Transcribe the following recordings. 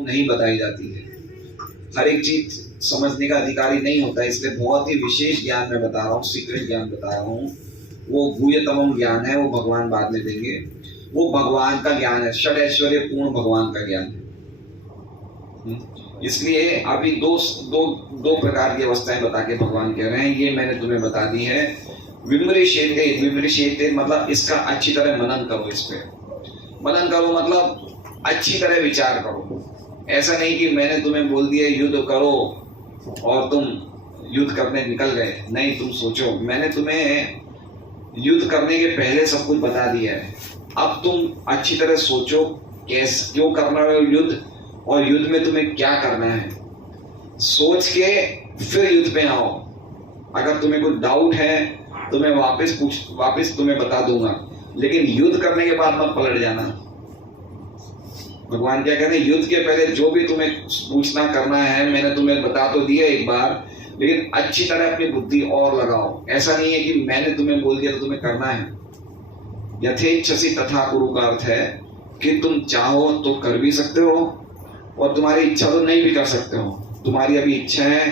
नहीं बताई जाती है। हर एक चीज समझने का अधिकारी नहीं होता, इसलिए बहुत ही विशेष ज्ञान मैं बता रहा हूँ, सीक्रेट ज्ञान बता रहा हूँ। वो गुह्यतम ज्ञान है, वो भगवान बाद में देंगे। वो भगवान का ज्ञान है, षड ऐश्वर्य पूर्ण भगवान का ज्ञान है। इसलिए अभी दो प्रकार की अवस्थाएं बता के भगवान कह रहे हैं, ये मैंने तुम्हें बता दी है। विमृशेते मतलब इसका अच्छी तरह मनन करो, इस पे मनन करो मतलब अच्छी तरह विचार करो। ऐसा नहीं कि मैंने तुम्हें बोल दिया युद्ध करो और तुम युद्ध करने निकल गए। नहीं, तुम सोचो, मैंने तुम्हें युद्ध करने के पहले सब कुछ बता दिया है। अब तुम अच्छी तरह सोचो कैसे, क्यों करना है युद्ध और युद्ध में तुम्हें क्या करना है। सोच के फिर युद्ध पे आओ। अगर तुम्हें कोई डाउट है तो मैं वापस तुम्हें बता दूंगा, लेकिन युद्ध करने के बाद मत पलट जाना। भगवान क्या कहते हैं, युद्ध के पहले जो भी तुम्हें पूछना करना है मैंने तुम्हें बता तो दिया एक बार, लेकिन अच्छी तरह अपनी बुद्धि और लगाओ। ऐसा नहीं है कि मैंने तुम्हें बोल दिया तो तुम्हें करना है। यथेच्छसि तथा कुरु का अर्थ है कि तुम चाहो तो कर भी सकते हो और तुम्हारी इच्छा तो नहीं भी कर सकते हो। तुम्हारी अभी इच्छा है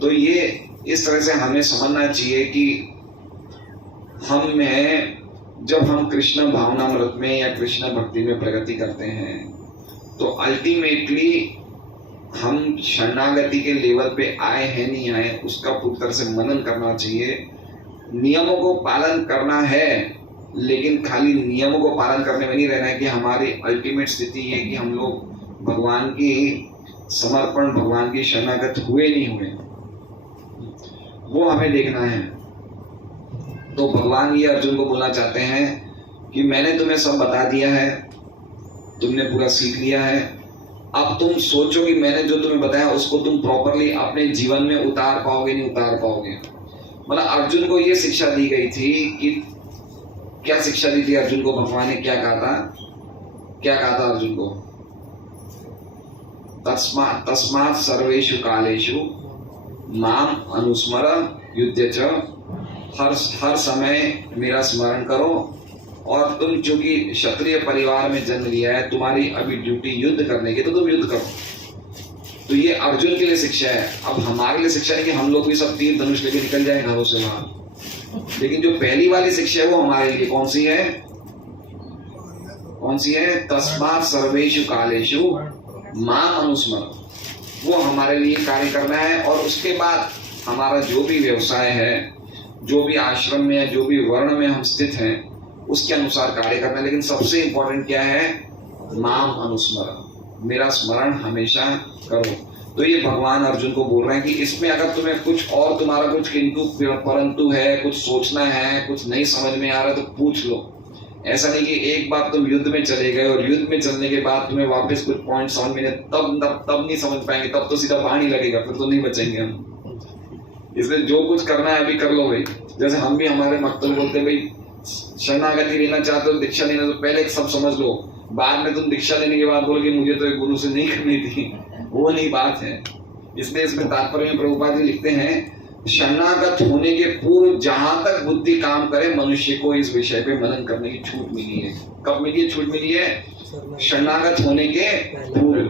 तो ये इस तरह से हमें समझना चाहिए कि जब हम कृष्ण भावनामृत में या कृष्ण भक्ति में प्रगति करते हैं तो अल्टीमेटली हम शरणागति के लेवल पे आए हैं नहीं आए, उसका पूरी तरह से मनन करना चाहिए। नियमों को पालन करना है, लेकिन खाली नियमों को पालन करने में नहीं रहना है कि हमारी अल्टीमेट स्थिति ये कि हम लोग भगवान की समर्पण, भगवान की शरणागत हुए नहीं हुए, वो हमें देखना है। तो भगवान ये अर्जुन को बोलना चाहते हैं कि मैंने तुम्हें सब बता दिया है, तुमने पूरा सीख लिया है। अब तुम सोचो कि मैंने जो तुम्हें बताया उसको तुम प्रॉपरली अपने जीवन में उतार पाओगे नहीं उतार पाओगे। मतलब अर्जुन को ये शिक्षा दी गई थी कि क्या शिक्षा दी थी अर्जुन को, भगवान ने क्या कहा था अर्जुन को, तस्मात् सर्वेषु कालेषु माम अनुस्मर युध्य च, हर समय मेरा स्मरण करो। और तुम चूंकि क्षत्रिय परिवार में जन्म लिया है, तुम्हारी अभी ड्यूटी युद्ध करने की, तो तुम युद्ध करो। तो ये अर्जुन के लिए शिक्षा है। अब हमारे लिए शिक्षा है कि हम लोग भी सब तीर धनुष लेके निकल जाए घरों से बाहर, लेकिन जो पहली वाली शिक्षा है वो हमारे लिए कौन सी है? तस्मात् सर्वेषु कालेषु माम अनुस्मर, वो हमारे लिए कार्य करना है। और उसके बाद हमारा जो भी व्यवसाय है, जो भी आश्रम में है, जो भी वर्ण में हम स्थित हैं, उसके अनुसार कार्य करना है। लेकिन सबसे इंपॉर्टेंट क्या है? माम अनुस्मरण, मेरा स्मरण हमेशा करो। तो ये भगवान अर्जुन को बोल रहे हैं कि इसमें अगर तुम्हें कुछ और, तुम्हारा कुछ किंतु परंतु है, कुछ सोचना है, कुछ नहीं समझ में आ रहा तो पूछ लो। ऐसा नहीं कि एक बार तुम युद्ध में चले गए और युद्ध में चलने के बाद तुम्हें वापस कुछ पॉइंट समझ में तब नहीं समझ पाएंगे, तब तो सीधा बाहर ही लगेगा, फिर तो नहीं बचेंगे हम। इसलिए जो कुछ करना है अभी कर लो भाई। जैसे हम भी हमारे मक्तल बोलते हैं भाई, शरणागति लेना चाहते हो, दीक्षा लेना, तो पहले सब समझ लो, बाद में तुम दीक्षा लेने के बाद बोलोगे मुझे तो एक गुरु से नहीं करनी थी, वो नहीं बात है। इसलिए इसमें तात्पर्य में प्रभुपाद जी लिखते हैं, शरणागत होने के पूर्व जहां तक बुद्धि काम करे, मनुष्य को इस विषय पे मनन करने की छूट मिली है। कब मिली है छूट? मिली है शरणागत होने के पूर्व,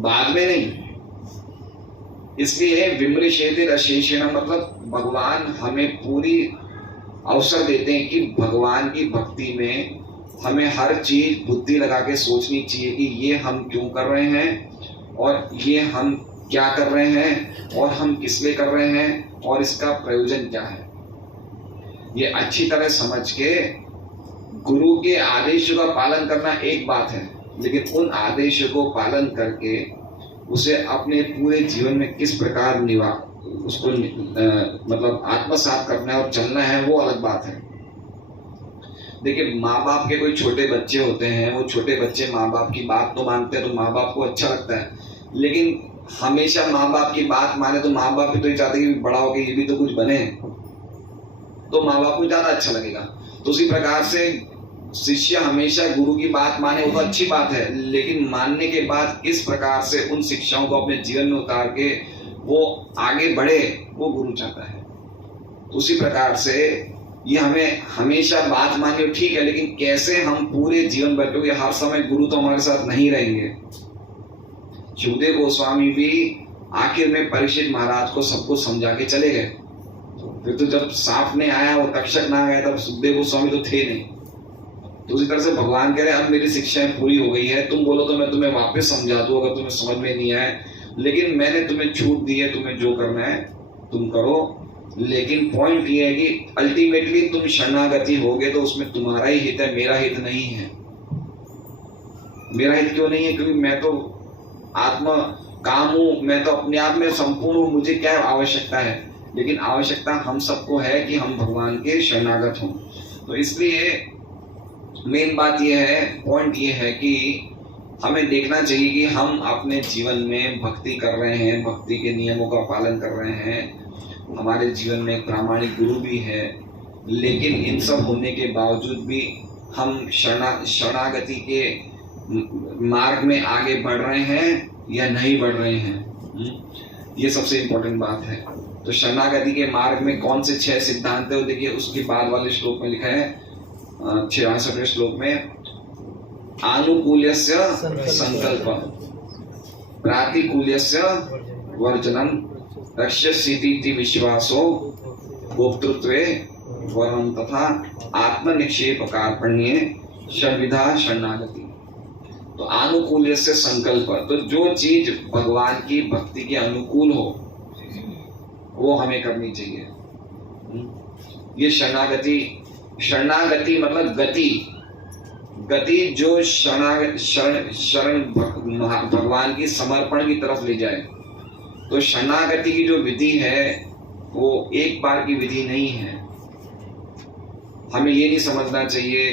बाद में नहीं। इसलिए विमृशेते अशेषेण मतलब भगवान हमें पूरी अवसर देते हैं कि भगवान की भक्ति में हमें हर चीज बुद्धि लगा के सोचनी चाहिए कि ये हम क्यों कर रहे हैं और ये हम क्या कर रहे हैं और हम किस लिए कर रहे हैं और इसका प्रयोजन क्या है। ये अच्छी तरह समझ के गुरु के आदेशों का पालन करना एक बात है, लेकिन उन आदेशों को पालन करके उसे अपने पूरे जीवन में किस प्रकार उसको मतलब आत्मसात करना है और चलना है, वो अलग बात है। देखिए, माँ बाप के कोई छोटे बच्चे होते हैं, वो छोटे बच्चे माँ बाप की बात तो मानते हैं तो माँ बाप को अच्छा लगता है, लेकिन हमेशा माँ बाप की बात माने तो माँ बाप भी तो चाहते हैं कि बड़ा होके ये भी तो कुछ बने, तो माँ बाप को ज्यादा अच्छा लगेगा। तो उसी प्रकार से शिष्य हमेशा गुरु की बात माने, वो तो अच्छी बात है, लेकिन मानने के बाद किस प्रकार से उन शिक्षाओं को अपने जीवन में उतार के वो आगे बढ़े, वो गुरु चाहता है। तो उसी प्रकार से ये हमें हमेशा बात मानिए ठीक है, लेकिन कैसे हम पूरे जीवन भर, क्योंकि हर समय गुरु तो हमारे साथ नहीं रहेंगे, सुखदेव गोस्वामी भी आखिर में परीक्षित महाराज को सब कुछ समझा के चले गए। फिर तो जब सांप ने आया, वो तक्षक ना गया, तब सुखदेव गोस्वामी तो थे नहीं। तो उसी तरह से भगवान कह रहे हैं अब मेरी शिक्षाएं पूरी हो गई है, तुम बोलो तो मैं तुम्हें वापस समझा दूं अगर तुम्हें समझ में नहीं आए, लेकिन मैंने तुम्हें छूट दी है, तुम्हें जो करना है तुम करो। लेकिन पॉइंट ये है कि अल्टीमेटली तुम शरणागति होगे तो उसमें तुम्हारा ही हित है, मेरा हित नहीं है। मेरा हित क्यों नहीं है? क्योंकि मैं तो आत्मा काम हूं, मैं तो अपने आप में संपूर्ण हूं, मुझे क्या आवश्यकता है? लेकिन आवश्यकता हम सबको है कि हम भगवान के शरणागत हों। तो इसलिए मेन बात यह है, पॉइंट ये है कि हमें देखना चाहिए कि हम अपने जीवन में भक्ति कर रहे हैं, भक्ति के नियमों का पालन कर रहे हैं, हमारे जीवन में प्रामाणिक गुरु भी है, लेकिन इन सब होने के बावजूद भी हम शरणागति के मार्ग में आगे बढ़ रहे हैं या नहीं बढ़ रहे हैं, ये सबसे इम्पोर्टेंट बात है। तो शरणागति के मार्ग में कौन से 6 सिद्धांत है, देखिए उसके बाद वाले श्लोक में लिखा है 66वें श्लोक में, आनुकूल्यस्य संकल्प, प्रातिकूल्यस्य वर्जनम, रक्ष्यसीति विश्वासो, भोक्तृत्वे वरम तथा आत्मनिक्षेप कार्पण्ये षड्विधा शरणागति। तो आनुकूल्यस्य संकल्प, तो जो चीज भगवान की भक्ति के अनुकूल हो वो हमें करनी चाहिए। ये शरणागति मतलब गति जो शरण भगवान की समर्पण की तरफ ले जाए। तो शरणागति की जो विधि है वो एक बार की विधि नहीं है। हमें ये नहीं समझना चाहिए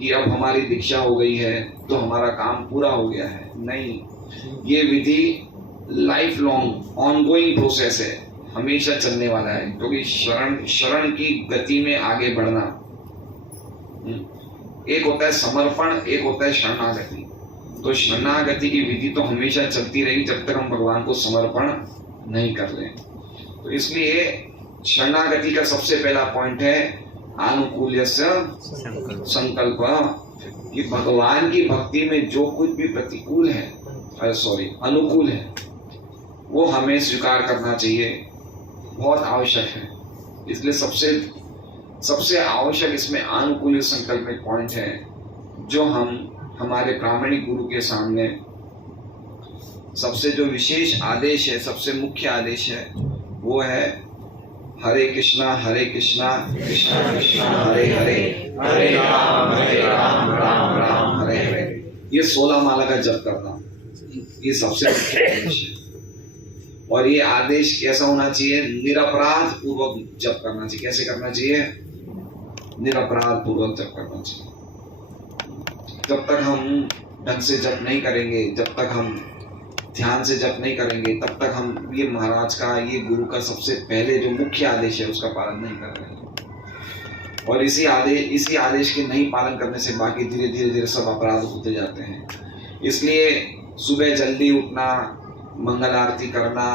कि अब हमारी दीक्षा हो गई है तो हमारा काम पूरा हो गया है, नहीं। ये विधि लाइफ लॉन्ग ऑनगोइंग प्रोसेस है, हमेशा चलने वाला है, क्योंकि शरण की गति में आगे बढ़ना, एक होता है समर्पण, एक होता है शरणागति। तो शरणागति की विधि तो हमेशा चलती रहेगी जब तक हम भगवान को समर्पण नहीं कर लें। तो इसलिए शरणागति का सबसे पहला पॉइंट है आनुकूल्यस्य संकल्प, कि भगवान की भक्ति में जो कुछ भी प्रतिकूल है, अनुकूल है, वो हमें स्वीकार करना चाहिए, बहुत आवश्यक है। इसलिए सबसे आवश्यक इसमें आनुकूल्य संकल्प एक पॉइंट है जो हम हमारे प्रामाणिक गुरु के सामने सबसे जो विशेष आदेश है, सबसे मुख्य आदेश है, वो है हरे कृष्णा कृष्णा कृष्णा हरे हरे, हरे राम राम राम हरे हरे। ये 16 माला का जप करना, ये सबसे मुख्य आदेश है। और ये आदेश कैसा होना चाहिए? निरपराध पूर्वक जप करना चाहिए। कैसे करना चाहिए? निरपराध पूर्वक जप करना चाहिए। जब तक हम ढंग से जप नहीं करेंगे, जब तक हम ध्यान से जप नहीं करेंगे, तब तक हम ये महाराज का, ये गुरु का सबसे पहले जो मुख्य आदेश है उसका पालन नहीं कर रहे हैं। और इसी आदेश के नहीं पालन करने से बाकी धीरे धीरे सब अपराध होते जाते हैं। इसलिए सुबह जल्दी उठना, मंगल आरती करना,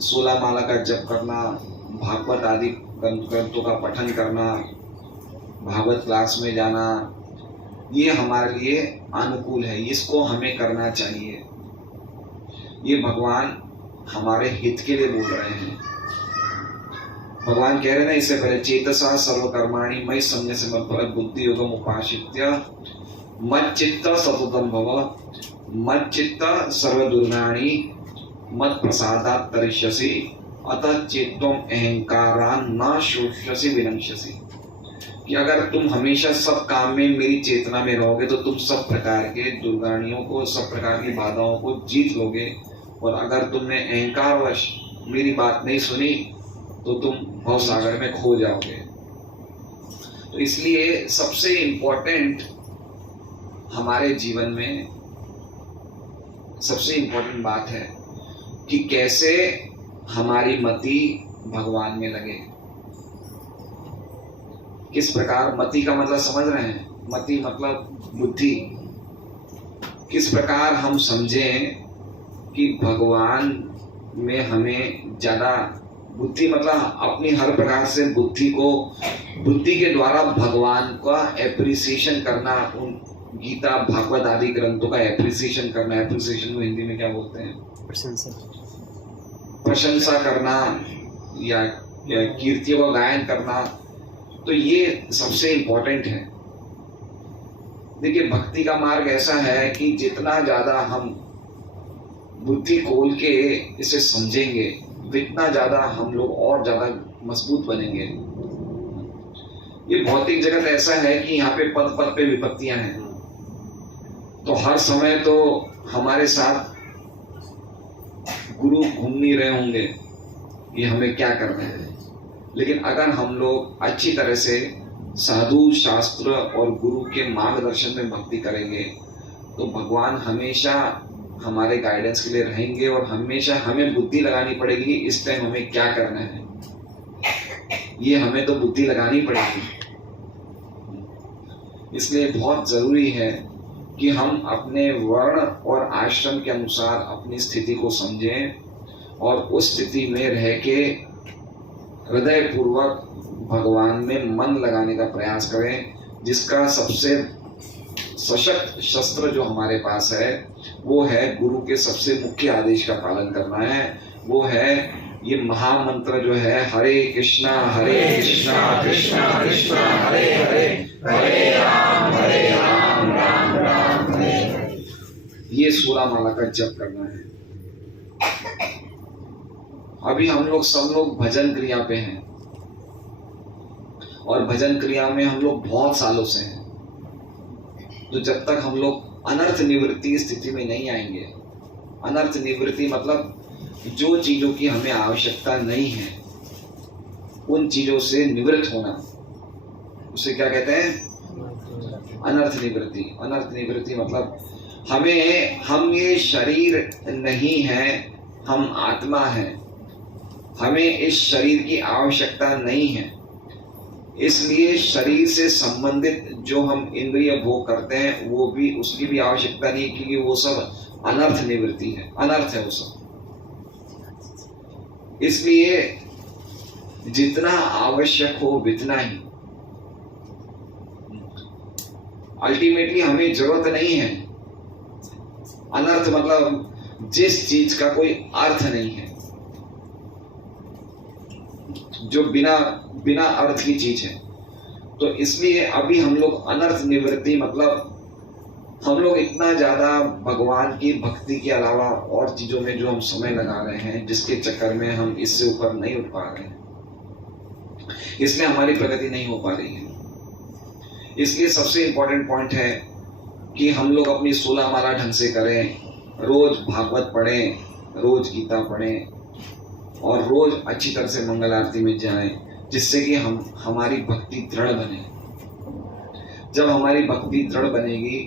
16 माला का जप करना, भागवत आदि ग्रंथों का पठन करना, भागवत क्लास में जाना, ये हमारे लिए अनुकूल है, इसको हमें करना चाहिए। ये भगवान हमारे हित के लिए बोल रहे हैं। भगवान कह रहे हैं ना इससे पहले, चेतसा सर्वकर्माणि मयि संन्यस्य बुद्धि योगम उपाश्रित्य मच्चित्त सततं भव, मच्चित्त सर्वदुर्गाणि मत प्रसादात् तरिष्यसि, अतः चेत्त्वम् अहंकारान् न शोष्यसि विनश्यसि। कि अगर तुम हमेशा सब काम में मेरी चेतना में रहोगे तो तुम सब प्रकार के दुर्गाणियों को, सब प्रकार की बाधाओं को जीत लोगे। और अगर तुमने अहंकारवश मेरी बात नहीं सुनी तो तुम भवसागर में खो जाओगे। तो इसलिए सबसे इम्पोर्टेंट हमारे जीवन में सबसे इम्पोर्टेंट बात है कि कैसे हमारी मति भगवान में लगे। किस प्रकार, मति का मतलब समझ रहे हैं? मति मतलब बुद्धि। किस प्रकार हम समझें कि भगवान में हमें ज्यादा बुद्धि, मतलब अपनी हर प्रकार से बुद्धि के द्वारा भगवान का एप्रिसिएशन करना, गीता भागवत आदि ग्रंथों का एप्रिसिएशन करना, एप्रिसिएशन को हिंदी में क्या बोलते हैं? प्रशंसा करना या कीर्तियों का गायन करना, तो ये सबसे इम्पोर्टेंट है। देखिए, भक्ति का मार्ग ऐसा है कि जितना ज्यादा हम बुद्धि खोल के इसे समझेंगे, उतना ज्यादा हम लोग और ज्यादा मजबूत बनेंगे। ये भौतिक जगत ऐसा है कि यहाँ पे पद पद पे विपत्तियां हैं, तो हर समय तो हमारे साथ गुरु घूम नहीं रहे होंगे कि हमें क्या करना है। लेकिन अगर हम लोग अच्छी तरह से साधु शास्त्र और गुरु के मार्गदर्शन में भक्ति करेंगे तो भगवान हमेशा हमारे गाइडेंस के लिए रहेंगे और हमेशा हमें बुद्धि लगानी पड़ेगी इस टाइम हमें क्या करना है। ये हमें तो बुद्धि लगानी पड़ेगी। इसलिए बहुत जरूरी है कि हम अपने वर्ण और आश्रम के अनुसार अपनी स्थिति को समझें और उस स्थिति में रह के हृदय पूर्वक भगवान में मन लगाने का प्रयास करें, जिसका सबसे सशक्त शस्त्र जो हमारे पास है वो है गुरु के सबसे मुख्य आदेश का पालन करना है। वो है ये महामंत्र जो है, हरे कृष्णा कृष्णा कृष्णा हरे हरे, हरे राम राम राम हरे हरे। ये सूरामाला का जप करना है। अभी हम लोग सब लोग भजन क्रिया पे हैं और भजन क्रिया में हम लोग बहुत सालों से हैं। तो जब तक हम लोग अनर्थ निवृत्ति स्थिति में नहीं आएंगे, अनर्थ निवृत्ति मतलब जो चीजों की हमें आवश्यकता नहीं है उन चीजों से निवृत्त होना, उसे क्या कहते हैं? अनर्थ निवृत्ति। अनर्थ निवृत्ति मतलब हम ये शरीर नहीं है, हम आत्मा है, हमें इस शरीर की आवश्यकता नहीं है। इसलिए शरीर से संबंधित जो हम इंद्रिय भोग करते हैं वो भी, उसकी भी आवश्यकता नहीं, क्योंकि वो सब अनर्थ निवृत्ति है, अनर्थ है वो सब। इसलिए जितना आवश्यक हो उतना ही। अल्टीमेटली हमें जरूरत नहीं है। अनर्थ मतलब जिस चीज का कोई अर्थ नहीं है, जो बिना अर्थ की चीज है। तो इसलिए अभी हम लोग अनर्थ निवृत्ति मतलब हम लोग इतना ज्यादा भगवान की भक्ति के अलावा और चीजों में जो हम समय लगा रहे हैं, जिसके चक्कर में हम इससे ऊपर नहीं उठ पा रहे हैं, इसलिए हमारी प्रगति नहीं हो पा रही है। इसलिए सबसे इंपॉर्टेंट पॉइंट है कि हम लोग अपनी 16 माला ढंग से करें, रोज भागवत पढ़ें, रोज गीता पढ़ें और रोज अच्छी तरह से मंगल आरती में जाएं, जिससे कि हमारी भक्ति दृढ़ बने। जब हमारी भक्ति दृढ़ बनेगी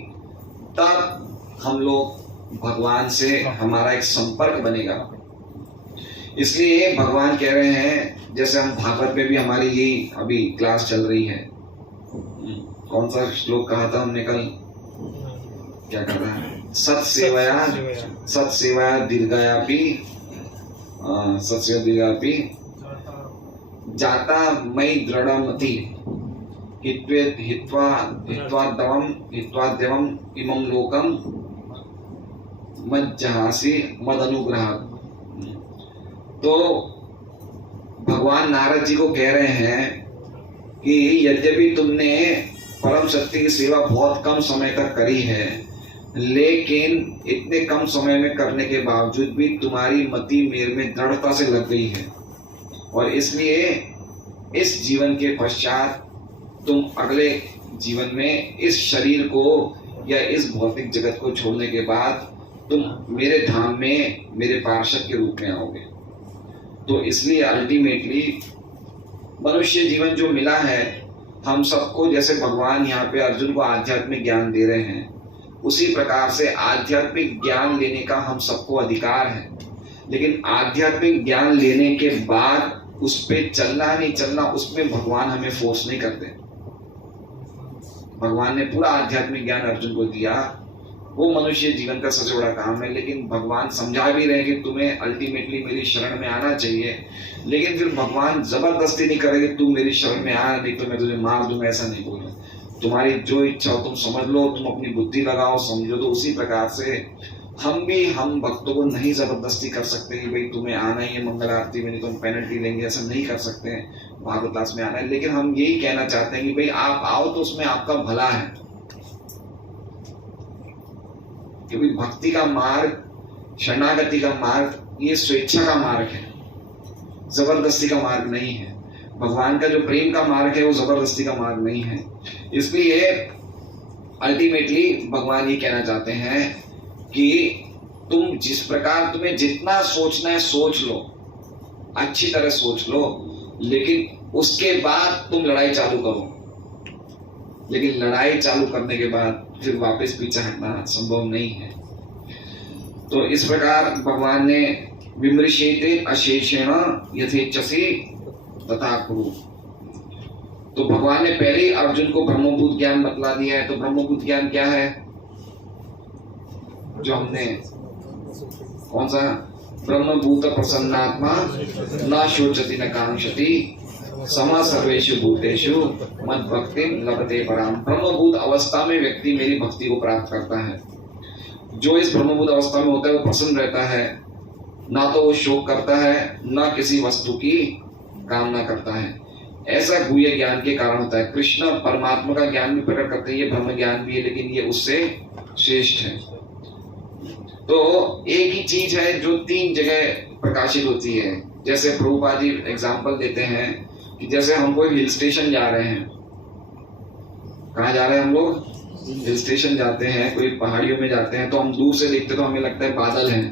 तब हम लोग भगवान से हमारा एक संपर्क बनेगा। इसलिए भगवान कह रहे हैं, जैसे हम भागवत में भी हमारी यही अभी क्लास चल रही है। कौन सा श्लोक कहा था हमने कल? क्या कर रहा है? सत्सेवया दीर्घायापि सत्स्य दीर्घायापि जाता मयि दृढ़मति हित्वाद्यवम् इमं लोकम मज्जहासि मदनुग्रहात्। तो भगवान नारद जी को कह रहे हैं कि यद्यपि तुमने परम शक्ति की सेवा बहुत कम समय तक करी है, लेकिन इतने कम समय में करने के बावजूद भी तुम्हारी मति मेरे में दृढ़ता से लग गई है, और इसलिए इस जीवन के पश्चात तुम अगले जीवन में इस शरीर को या इस भौतिक जगत को छोड़ने के बाद तुम मेरे धाम में मेरे पार्षद के रूप में आओगे। तो इसलिए अल्टीमेटली मनुष्य जीवन जो मिला है हम सबको, जैसे भगवान यहाँ पे अर्जुन को आध्यात्मिक ज्ञान दे रहे हैं, उसी प्रकार से आध्यात्मिक ज्ञान लेने का हम सबको अधिकार है। लेकिन आध्यात्मिक ज्ञान लेने के बाद उस पे चलना नहीं चलना, उसमें भगवान हमें फोर्स नहीं करते। भगवान ने पूरा आध्यात्मिक ज्ञान अर्जुन को दिया, वो मनुष्य जीवन का सबसे बड़ा काम है। लेकिन भगवान समझा भी रहे कि तुम्हें अल्टीमेटली मेरी शरण में आना चाहिए, लेकिन फिर भगवान जबरदस्ती नहीं करेंगे तू मेरी शरण में आ, नहीं तो मैं तुझे मार दूंगा, ऐसा नहीं बोल रहे। तुम्हारी जो इच्छा हो तुम समझ लो, तुम अपनी बुद्धि लगाओ, समझो। तो उसी प्रकार से हम भक्तों को नहीं जबरदस्ती कर सकते कि भाई तुम्हें आना ही है मंगल आरती में, नहीं तो हम पेनल्टी लेंगे, ऐसा नहीं कर सकते हैं। भागवत क्लास में आना है, लेकिन हम यही कहना चाहते हैं कि भाई आप आओ तो उसमें आपका भला है, क्योंकि भक्ति का मार्ग, शरणागति का मार्ग ये स्वेच्छा का मार्ग है, जबरदस्ती का मार्ग नहीं है। भगवान का जो प्रेम का मार्ग है वो जबरदस्ती का मार्ग नहीं है। इसलिए अल्टीमेटली भगवान ये कहना चाहते हैं कि तुम जिस प्रकार, तुम्हें जितना सोचना है सोच लो, अच्छी तरह सोच लो, लेकिन उसके बाद तुम लड़ाई चालू करो। लेकिन लड़ाई चालू करने के बाद फिर वापस पीछे हटना संभव नहीं है। तो इस प्रकार भगवान ने विमृशेते अशेषेण यथेच्छसि तथा कुरु। तो भगवान ने पहले ही अर्जुन को ब्रह्मभूत ज्ञान बतला दिया है। तो ब्रह्मभूत ज्ञान क्या है? जो हमने कौन सा? ब्रह्मभूत प्रसन्नात्मा न शोचति न कांक्षति समा सर्वेषु भूतेषु मद भक्ति लभते पराम। ब्रह्मभूत अवस्था में व्यक्ति मेरी भक्ति को प्राप्त करता है। जो इस ब्रह्मभूत अवस्था में होता है वो प्रसन्न रहता है, ना तो वो शोक करता है, ना किसी वस्तु की कामना करता है। ऐसा गुह्य ज्ञान के कारण होता है। कृष्ण परमात्मा का ज्ञान भी प्रकट करते हैं, ये ब्रह्म ज्ञान भी है, लेकिन ये उससे श्रेष्ठ है। तो एक ही चीज है जो तीन जगह प्रकाशित होती है। जैसे प्रभुपाद जी एग्जाम्पल देते हैं कि जैसे हम कोई हिल स्टेशन जा रहे हैं, कहाँ जा रहे हैं हम लोग? हिल स्टेशन जाते हैं, कोई पहाड़ियों में जाते हैं, तो हम दूर से देखते तो हमें लगता है बादल हैं,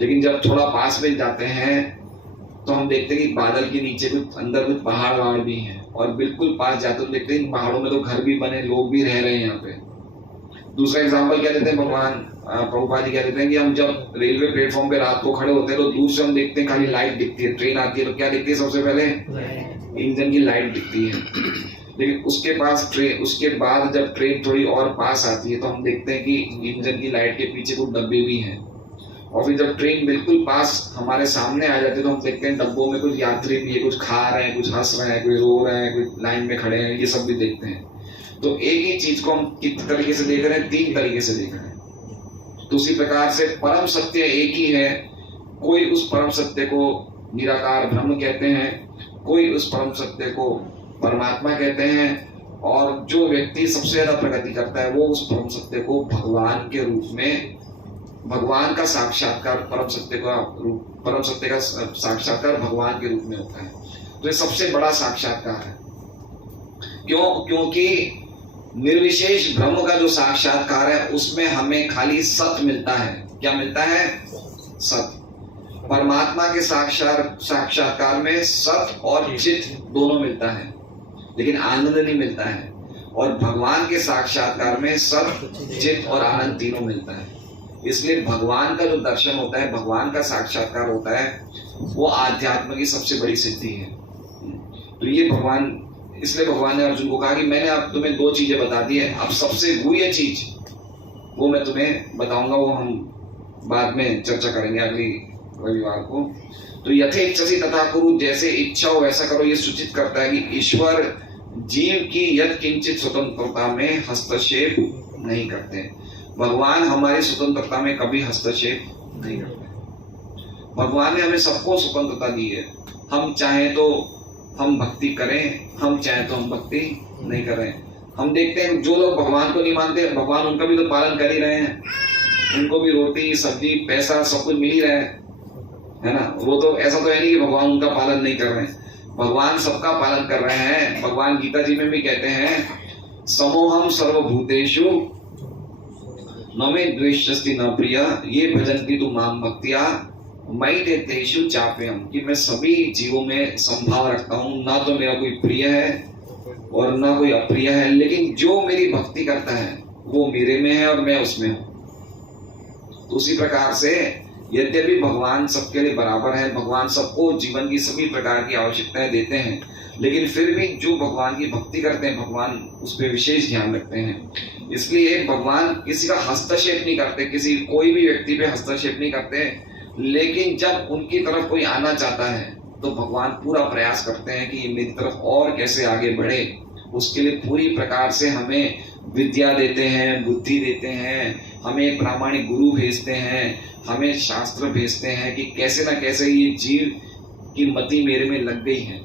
लेकिन जब थोड़ा पास में जाते हैं तो हम देखते हैं कि बादल के नीचे कुछ अंदर कुछ पहाड़ वहाड़ भी हैं, और बिल्कुल पास जाते तो देखते हैं इन पहाड़ों में तो घर भी बने, लोग भी रह रहे हैं यहाँ पे। दूसरा एग्जाम्पल क्या देते हैं भगवान प्रभुपाद जी? क्या देते हैं कि हम जब रेलवे प्लेटफॉर्म पे रात को खड़े होते हैं तो दूर से हम देखते हैं खाली लाइट दिखती है, ट्रेन आती है तो क्या दिखती है? सबसे पहले इंजन की लाइट दिखती है। लेकिन उसके बाद जब ट्रेन थोड़ी और पास आती है तो हम देखते हैं कि इंजन की लाइट के पीछे कुछ डब्बे भी हैं, और फिर जब ट्रेन बिल्कुल पास हमारे सामने आ जाती है तो हम देखते हैं डब्बों में कुछ यात्री भी है, कुछ खा रहे हैं, कुछ हंस रहे हैं, कोई रो रहे हैं, कोई लाइन में खड़े हैं, ये सब भी देखते हैं। तो एक ही चीज को हम किस तरीके से देख रहे हैं? तीन तरीके से देख रहे हैं। तो उसी प्रकार से परम सत्य एक ही है। कोई उस परम सत्य को निराकार ब्रह्म कहते हैं, कोई उस परम सत्य को परमात्मा कहते हैं, और जो व्यक्ति सबसे ज्यादा प्रगति करता है वो उस परम सत्य को भगवान के रूप में, भगवान का साक्षात्कार, परम सत्य का साक्षात्कार भगवान के रूप में होता है। तो ये सबसे बड़ा साक्षात्कार है। क्योंकि निर्विशेष ब्रह्म का जो साक्षात्कार है उसमें हमें खाली सत मिलता है। क्या मिलता है? सत। परमात्मा के साक्षात्कार में सत और चित दोनों मिलता है, लेकिन आनंद नहीं मिलता है। और भगवान के साक्षात्कार में सत, चित और आनंद तीनों मिलता है। इसलिए भगवान का जो दर्शन होता है, भगवान का साक्षात्कार होता है, वो आध्यात्म की सबसे बड़ी सिद्धि है। तो ये भगवान, इसलिए भगवान ने अर्जुन को कहा कि मैंने अब तुम्हें दो चीजें बता दी है, अब सबसे गुह्य चीज वो मैं तुम्हें बताऊंगा, वो हम बाद में चर्चा करेंगे अगली रविवार को। तो यथेच्छसि तथा कुरु, जैसे इच्छा हो वैसा करो, ये सूचित करता है कि ईश्वर जीव की यत् किंचित स्वतंत्रता में हस्तक्षेप नहीं करते। भगवान हमारी स्वतंत्रता में कभी हस्तक्षेप नहीं करते। भगवान ने हमें सबको स्वतंत्रता दी है। हम चाहें तो हम भक्ति करें, हम चाहें तो हम भक्ति नहीं करें। हम देखते हैं जो लोग भगवान को नहीं मानते, भगवान उनका भी तो पालन कर ही रहे हैं, उनको भी रोटी सब्जी पैसा सब कुछ मिल ही रहा है ना। वो तो ऐसा तो है नहीं कि भगवान उनका पालन नहीं कर रहे हैं, भगवान सबका पालन कर रहे हैं। भगवान गीता जी में भी कहते हैं समोहम सर्वभूतेषु न मे द्वेष्यस्ति न प्रिय ये भजन्ति तु माम भक्त्या मयि ते तेषु चाप्यहम्, कि मैं सभी जीवों में संभाव रखता हूँ, ना तो मेरा कोई प्रिय है और ना कोई अप्रिय है, लेकिन जो मेरी भक्ति करता है वो मेरे में है और मैं उसमें हूँ। तो उसी प्रकार से यद्यपि भगवान सबके लिए बराबर है, भगवान सबको जीवन की सभी प्रकार की आवश्यकताएं देते हैं, लेकिन फिर भी जो भगवान की भक्ति करते हैं भगवान उस पर विशेष ध्यान रखते हैं। इसलिए भगवान किसी का हस्तक्षेप नहीं करते, किसी कोई भी व्यक्ति पे हस्तक्षेप नहीं करते, लेकिन जब उनकी तरफ कोई आना चाहता है तो भगवान पूरा प्रयास करते हैं कि मेरी तरफ और कैसे आगे बढ़े, उसके लिए पूरी प्रकार से हमें विद्या देते हैं, बुद्धि देते हैं, हमें प्रामाणिक गुरु भेजते हैं, हमें शास्त्र भेजते हैं कि कैसे ना कैसे ये जीव की मति मेरे में लग गई है।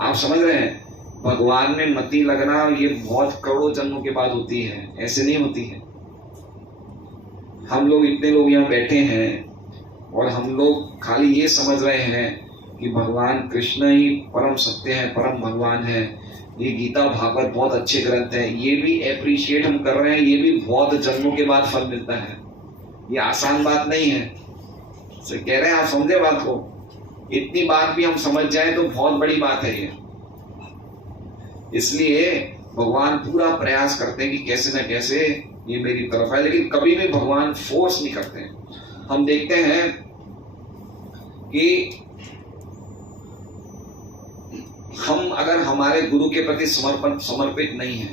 आप समझ रहे हैं, भगवान में मति लगना ये बहुत करोड़ों जन्मों के बाद होती है, ऐसे नहीं होती है। हम लोग इतने लोग यहाँ बैठे हैं और हम लोग खाली ये समझ रहे हैं कि भगवान कृष्ण ही परम सत्य है, परम भगवान है। ये गीता भागवत बहुत अच्छे ग्रंथ हैं, ये भी एप्रिशिएट हम कर रहे हैं, ये भी बहुत जन्मों के बाद फल मिलता है। ये आसान बात नहीं है। तो कह रहे हैं आप समझे बात को, इतनी बात भी हम समझ जाए तो बहुत बड़ी बात है ये। इसलिए भगवान पूरा प्रयास करते हैं कि कैसे न कैसे ये मेरी तरफ है, लेकिन कभी भी भगवान फोर्स नहीं करते। हम देखते हैं कि हम अगर हमारे गुरु के प्रति समर्पित नहीं है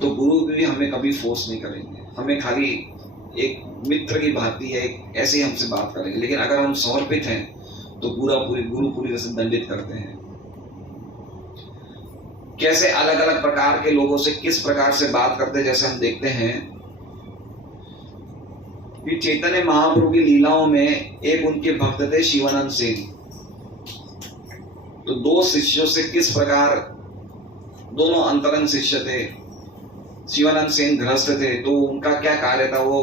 तो गुरु भी हमें कभी फोर्स नहीं करेंगे, हमें खाली एक मित्र की भांति है, ऐसे ही हमसे बात करेंगे। लेकिन अगर हम समर्पित हैं तो गुरु पूरी तरह से दंडित करते हैं। कैसे अलग अलग प्रकार के लोगों से किस प्रकार से बात करते हैं, जैसे हम देखते हैं कि चैतन्य महाप्रभु की लीलाओं में एक उनके भक्त थे शिवानंद सेन। तो दो शिष्यों से किस प्रकार, दोनों अंतरंग शिष्य थे। शिवानंद सेन गृहस्थ थे, तो उनका क्या कार्य था, वो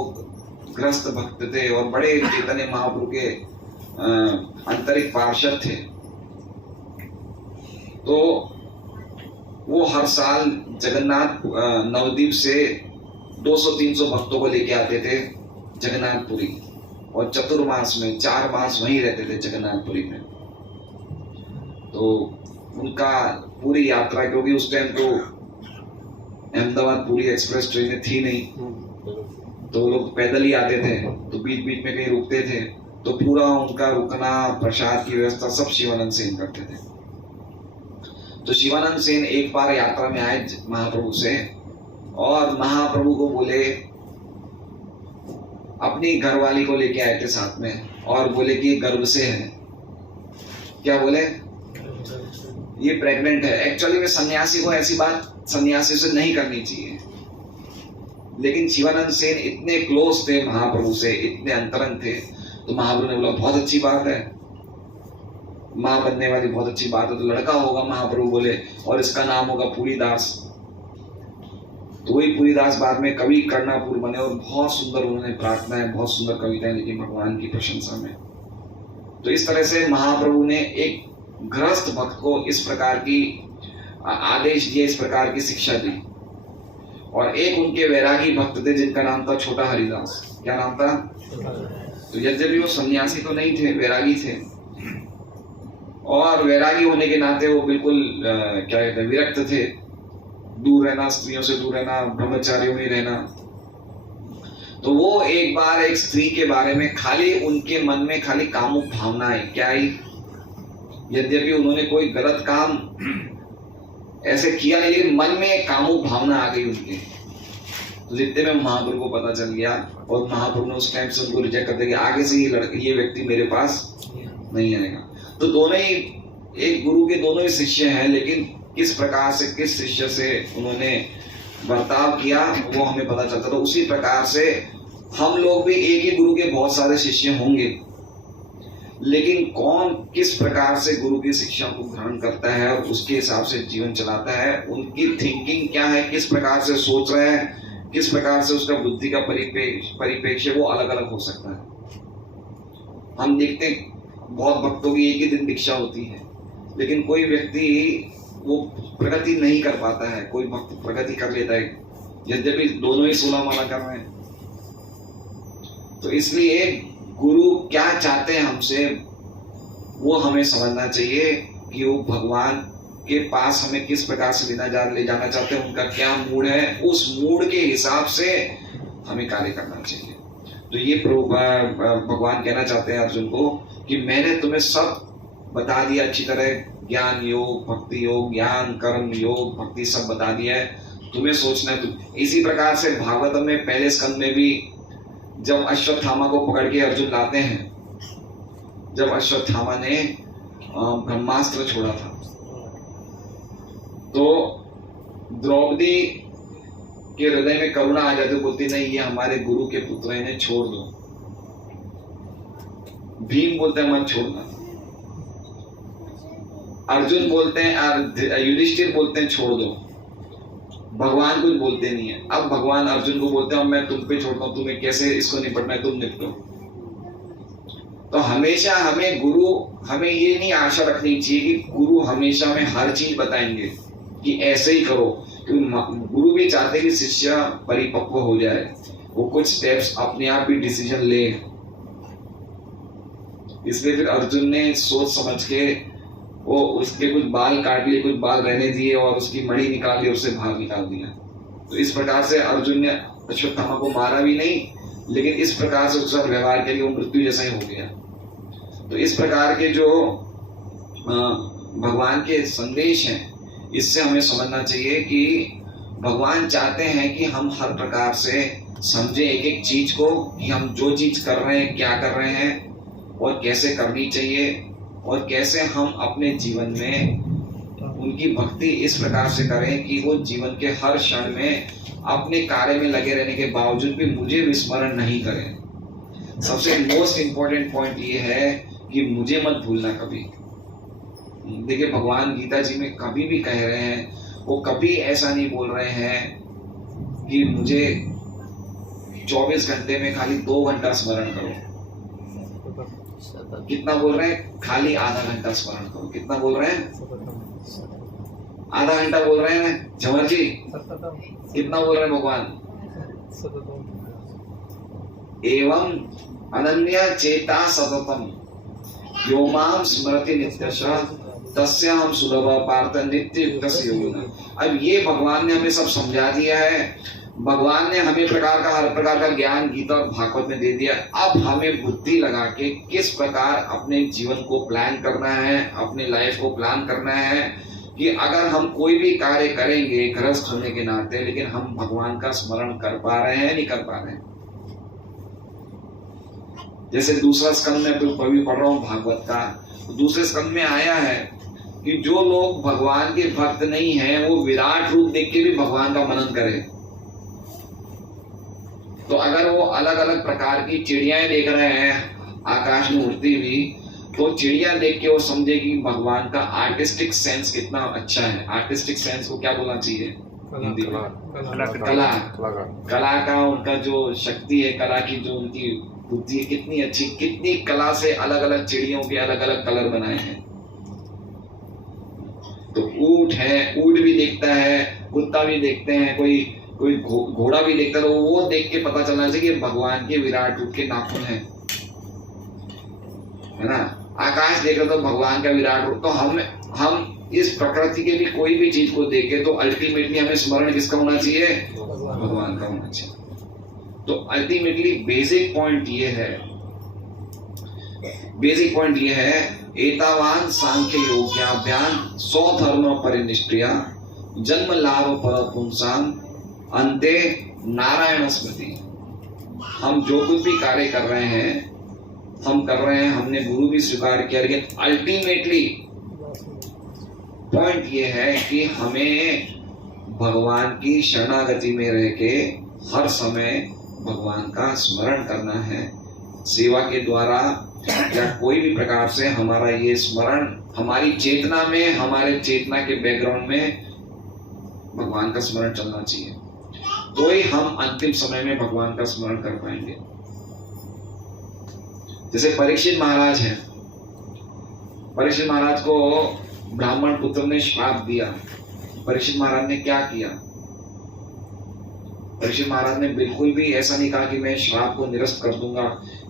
गृहस्थ भक्त थे और बड़े चैतन्य महाप्रभु के आंतरिक पार्षद थे। तो वो हर साल जगन्नाथ नवद्वीप से 200-300 भक्तों को लेके आते थे जगन्नाथपुरी, और चतुर्मास में 4 मास वहीं रहते थे जगन्नाथपुरी में। तो उनका पूरी यात्रा, क्योंकि उस टाइम तो अहमदाबाद पूरी एक्सप्रेस ट्रेनें थी नहीं, तो वो लोग पैदल ही आते थे, तो बीच बीच में कहीं रुकते थे, तो पूरा उनका रुकना, प्रसाद की व्यवस्था सब शिवानंद सेन करते थे। तो शिवानंद सेन एक बार यात्रा में आए महाप्रभु से, और महाप्रभु को बोले, अपनी घरवाली को लेके आए थे साथ में, और बोले कि गर्भ से है। क्या बोले? ये प्रेग्नेंट है। एक्चुअली में सन्यासी को ऐसी बात सन्यासी से नहीं करनी चाहिए, लेकिन शिवानंद सेन इतने क्लोज थे महाप्रभु से, इतने अंतरंग थे, तो महाप्रभु ने बोला बहुत अच्छी बात है, माँ बनने वाली बहुत अच्छी बात है, तो लड़का होगा, महाप्रभु बोले, और इसका नाम होगा पुरीदास। तो वही पुरीदास बाद में कवि कर्णापुर बने, और बहुत सुंदर उन्होंने प्रार्थनाएं, बहुत सुंदर कविताएं लिखी भगवान की प्रशंसा में। तो इस तरह से महाप्रभु ने एक गृहस्थ भक्त को इस प्रकार की आदेश दिए, इस प्रकार की शिक्षा दी। और एक उनके वैरागी भक्त थे जिनका नाम था छोटा हरिदास। क्या नाम था? तो यद्यपि वो सन्यासी तो नहीं थे, वैरागी थे, और वैरागी होने के नाते वो बिल्कुल क्या कहते हैं, विरक्त थे, दूर रहना, स्त्रियों से दूर रहना, ब्रह्मचारियों में रहना। तो वो एक बार एक स्त्री के बारे में खाली उनके मन में खाली कामुक भावना आई। क्या आई? यद्यपि उन्होंने कोई गलत काम ऐसे किया नहीं, लेकिन मन में एक कामुक भावना आ गई उनके। तो जितने में महाप्रभु को पता चल गया, और महाप्रभु ने उस टाइम से उनको रिजेक्ट कर दिया कि आगे से ये व्यक्ति मेरे पास नहीं आएगा। तो दोनों ही एक गुरु के दोनों ही शिष्य हैं, लेकिन किस प्रकार से किस शिष्य से उन्होंने बर्ताव किया वो हमें पता चलता। तो उसी प्रकार से हम लोग भी एक ही गुरु के बहुत सारे शिष्य होंगे, लेकिन कौन किस प्रकार से गुरु की शिक्षा को ग्रहण करता है और उसके हिसाब से जीवन चलाता है, उनकी थिंकिंग क्या है, किस प्रकार से सोच रहे हैं, किस प्रकार से उसका बुद्धि का परिप्रेक्ष्य वो अलग अलग हो सकता है। हम देखते हैं बहुत भक्तों की एक ही दिन दीक्षा होती है, लेकिन कोई व्यक्ति वो प्रगति नहीं कर पाता है, कोई भक्त प्रगति कर लेता है, यद्यपि दोनों ही 16 माला कर रहे हैं। तो इसलिए गुरु क्या चाहते हैं हमसे, वो हमें समझना चाहिए कि वो भगवान के पास हमें किस प्रकार से ले जाना चाहते हैं, उनका क्या मूड है, उस मूड के हिसाब से हमें कार्य करना चाहिए। तो ये भगवान कहना चाहते हैं अर्जुन को कि मैंने तुम्हें सब बता दिया अच्छी तरह, ज्ञान योग, भक्ति योग, ज्ञान कर्म योग, भक्ति सब बता दिया है, तुम्हें सोचना है। इसी प्रकार से भागवत में पहले स्कंद में भी जब अश्वत्थामा को पकड़ के अर्जुन लाते हैं, जब अश्वत्थामा ने ब्रह्मास्त्र छोड़ा था, तो द्रौपदी के हृदय में करुणा आ जाती, बोलती नहीं ये हमारे गुरु के पुत्र हैं, इन्हें छोड़ दो। भीम बोलते हैं मत छोड़ना। अर्जुन बोलते हैं, युधिष्ठिर बोलते हैं छोड़ दो। भगवान कुछ बोलते नहीं है। अब भगवान अर्जुन को बोलते हैं मैं तुम पे छोड़ता हूं, तुम्हें कैसे इसको निपटना है तुम निपटो। तो हमेशा हमें ये नहीं आशा रखनी चाहिए कि गुरु हमेशा हमें हर चीज बताएंगे कि ऐसे ही करो, क्योंकि गुरु भी चाहते कि शिष्य परिपक्व हो जाए, वो कुछ स्टेप्स अपने आप भी डिसीजन ले। इसलिए फिर अर्जुन ने सोच समझ के वो उसके कुछ बाल काट लिए, कुछ बाल रहने दिए और उसकी मणि निकाल दी, उससे बाहर निकाल दिया। तो इस प्रकार से अर्जुन ने अश्वत्थामा को मारा भी नहीं, लेकिन इस प्रकार से उसका व्यवहार के लिए वो मृत्यु जैसा ही हो गया। तो इस प्रकार के जो भगवान के संदेश हैं, इससे हमें समझना चाहिए कि भगवान चाहते हैं कि हम हर प्रकार से समझे एक एक चीज को, कि हम जो चीज कर रहे हैं क्या कर रहे हैं और कैसे करनी चाहिए, और कैसे हम अपने जीवन में उनकी भक्ति इस प्रकार से करें कि वो जीवन के हर क्षण में अपने कार्य में लगे रहने के बावजूद भी मुझे विस्मरण नहीं करें। सबसे मोस्ट इंपॉर्टेंट पॉइंट ये है कि मुझे मत भूलना कभी। देखिए भगवान गीता जी में कभी भी कह रहे हैं, वो कभी ऐसा नहीं बोल रहे हैं कि मुझे 24 घंटे में खाली 2 घंटा स्मरण करो। कितना बोल रहे हैं? खाली आधा घंटा स्मरण करो। कितना बोल रहे हैं? आधा घंटा बोल रहे हैं झमर जी? कितना बोल रहे हैं भगवान? एवं अनन्या चेता सततम यो माम स्मरति नित्यशः तस्याहं सुलभ पार्थ नित्य युक्तस्य योगिनः। अब ये भगवान ने हमें सब समझा दिया है। भगवान ने हमें हर प्रकार का ज्ञान गीता और भागवत में दे दिया। अब हमें बुद्धि लगा के किस प्रकार अपने जीवन को प्लान करना है, अपने लाइफ को प्लान करना है, कि अगर हम कोई भी कार्य करेंगे गृहस्थ होने के नाते, लेकिन हम भगवान का स्मरण कर पा रहे हैं नहीं कर पा रहे हैं। जैसे दूसरा स्कंद में अभी पढ़ रहा हूँ भागवत का, तो दूसरे स्कंद में आया है कि जो लोग भगवान के भक्त नहीं हैं, वो विराट रूप देख के भी भगवान का मनन करें। तो अगर वो अलग अलग प्रकार की चिड़ियाएं देख रहे हैं आकाश में उड़ती हुई, तो चिड़िया देख के वो समझे कि भगवान का आर्टिस्टिक सेंस कितना अच्छा है। आर्टिस्टिक सेंस को क्या बोलना चाहिए हिंदी में? कला का उनका जो शक्ति है, कला की जो उनकी बुद्धि कितनी अच्छी, कितनी कला से अलग अलग चिड़ियों के अलग अलग कलर बनाए हैं। तो ऊंट है, ऊंट भी देखता है, कुत्ता भी देखते हैं, कोई घोड़ा भी देखता है, तो वो देख के पता चलना चाहिए कि भगवान के विराट रूप के नाखून है ना। आकाश देख रहे तो भगवान का विराट रूप। तो हम इस प्रकृति के भी कोई भी चीज को देखें तो अल्टीमेटली हमें स्मरण किसका होना चाहिए? भगवान का होना चाहिए। तो अल्टीमेटली बेसिक पॉइंट ये है एतावान सांख्य योग्याभ्याम 100 धर्म परिनिष्ठिया जन्म लाभ पर पुंसाम अंते नारायण स्मृति। हम जो कुछ भी कार्य कर रहे हैं, हमने गुरु भी स्वीकार किया, लेकिन अल्टीमेटली पॉइंट ये है कि हमें भगवान की शरणागति में रह के हर समय भगवान का स्मरण करना है। सेवा के द्वारा या कोई भी प्रकार से हमारा ये स्मरण हमारी चेतना में, हमारे चेतना के बैकग्राउंड में भगवान का स्मरण चलना चाहिए, तो ही हम अंतिम समय में भगवान का स्मरण कर पाएंगे। जैसे परीक्षित महाराज हैं, परीक्षित महाराज को ब्राह्मण पुत्र ने श्राप दिया। परीक्षित महाराज ने क्या किया? परीक्षित महाराज ने बिल्कुल भी ऐसा नहीं कहा कि मैं श्राप को निरस्त कर दूंगा,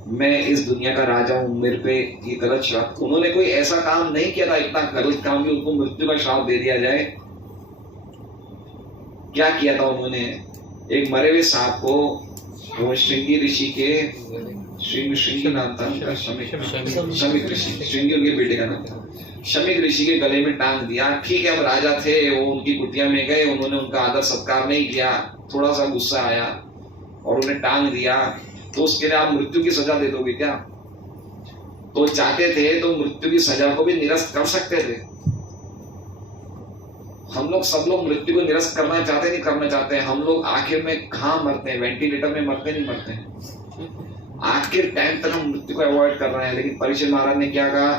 मैं इस दुनिया का राजा हूं, मेरे पे ये गलत श्राप। उन्होंने कोई ऐसा काम नहीं किया था, इतना गलत काम भी उनको मृत्यु का श्राप दे दिया जाए। क्या किया था उन्होंने? एक मरे हुए सांप को वो श्रृंगी ऋषि के श्रृंगी नाम था उनका, शमिक ऋषि, श्रृंगी उनके बेटे का नाम था। शमिक ऋषि के गले में टांग दिया। ठीक है, अब राजा थे, वो उनकी कुटिया में गए, उन्होंने उनका आदर सत्कार नहीं किया, थोड़ा सा गुस्सा आया और उन्हें टांग दिया। तो उसके लिए आप मृत्यु की सजा दे दोगे क्या? तो चाहते थे तो मृत्यु की सजा को भी निरस्त कर सकते थे। हम लोग सब लोग मृत्यु को निरस्त करना चाहते नहीं करना चाहते हैं। हम लोग आखिर में कहाँ मरते हैं? वेंटिलेटर में मरते नहीं मरते हैं। आखिर टाइम तक हम मृत्यु को अवॉइड कर रहे हैं। लेकिन परीक्षित महाराज ने क्या कहा?